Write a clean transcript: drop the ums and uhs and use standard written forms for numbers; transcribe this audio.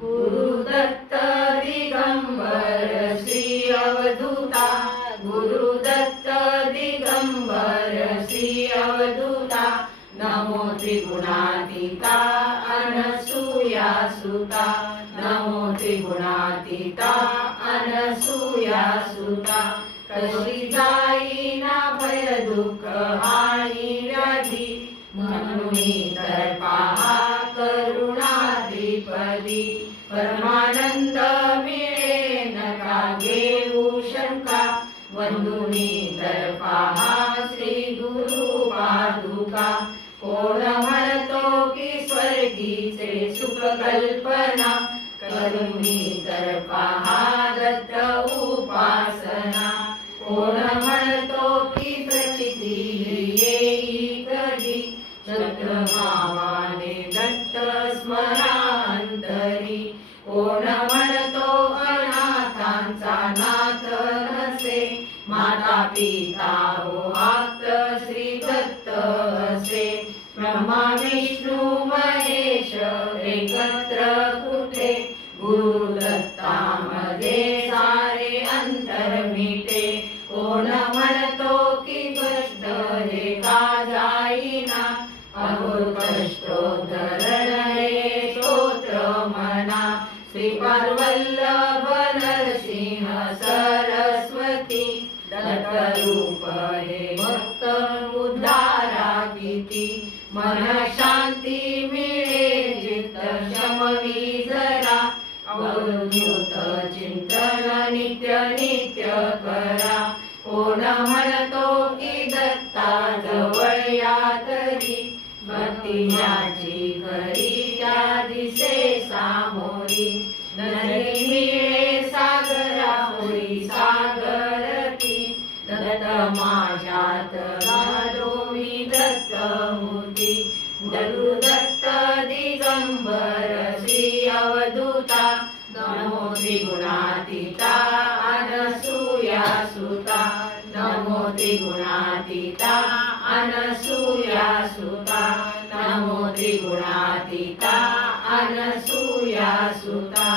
गुरुदत्त दिगंबर श्री अवधूता, गुरुदत्त दिगंबर श्री अवधूता, नमो त्रिगुणातीता अनसूया सुता, नमो त्रिगुणातीता अनसूया सुता, कशी जाईना भय दुःख आणि व्याधी, म्हणून तर पहा करुणाद्रिपदी, परमानंद मिळे नका घेऊ शंका, वंदुनी तर पहा श्री गुरु पादुका, कोण म्हणतो की स्वर्गीचे सुख कल्पना, करुणी तर पहा दत्त उपासना, कोण म्हणतो की प्रचिती येई कधी, चंद्रभावाने दत्त स्मरांतरी, कोण म्हणतो अनाथांचा नाथ नसे, माता पिता हो आप्त श्री दत्त असे, ब्रह्मा विष्णू महेश एकत्र कुठे, गुरुदत्तामध्ये सारे अंतर मिटे, कोण म्हणतो की कष्ट हे का जाईना, अघोर कष्टोद्धरण हे स्तोत्र म्हणा, श्रीपाद वल्लभ नरसिंह सरस्वती, दत्तरूप हे भक्त उद्धारा किती, मन शांती मिळे चित्त शमवी जरा, अवधूत चिंतन नित्य नित्य करा, कोण म्हणतो की दत्ता जवळ या तरी, भक्ती ज्याची खरी त्या दिसे सामोरी, नदी मिळे सागरा होई सागरती, दत्त माझ्यात घालो मी दत्त मूर्ती, गुरुदत्त दिगंबर श्री अवधूता, नमो त्रिगुणातीता अनसूया सुता, नमो त्रिगुणातीता अनसूया सुता, नमो त्रिगुणातीता अनसूया सुता।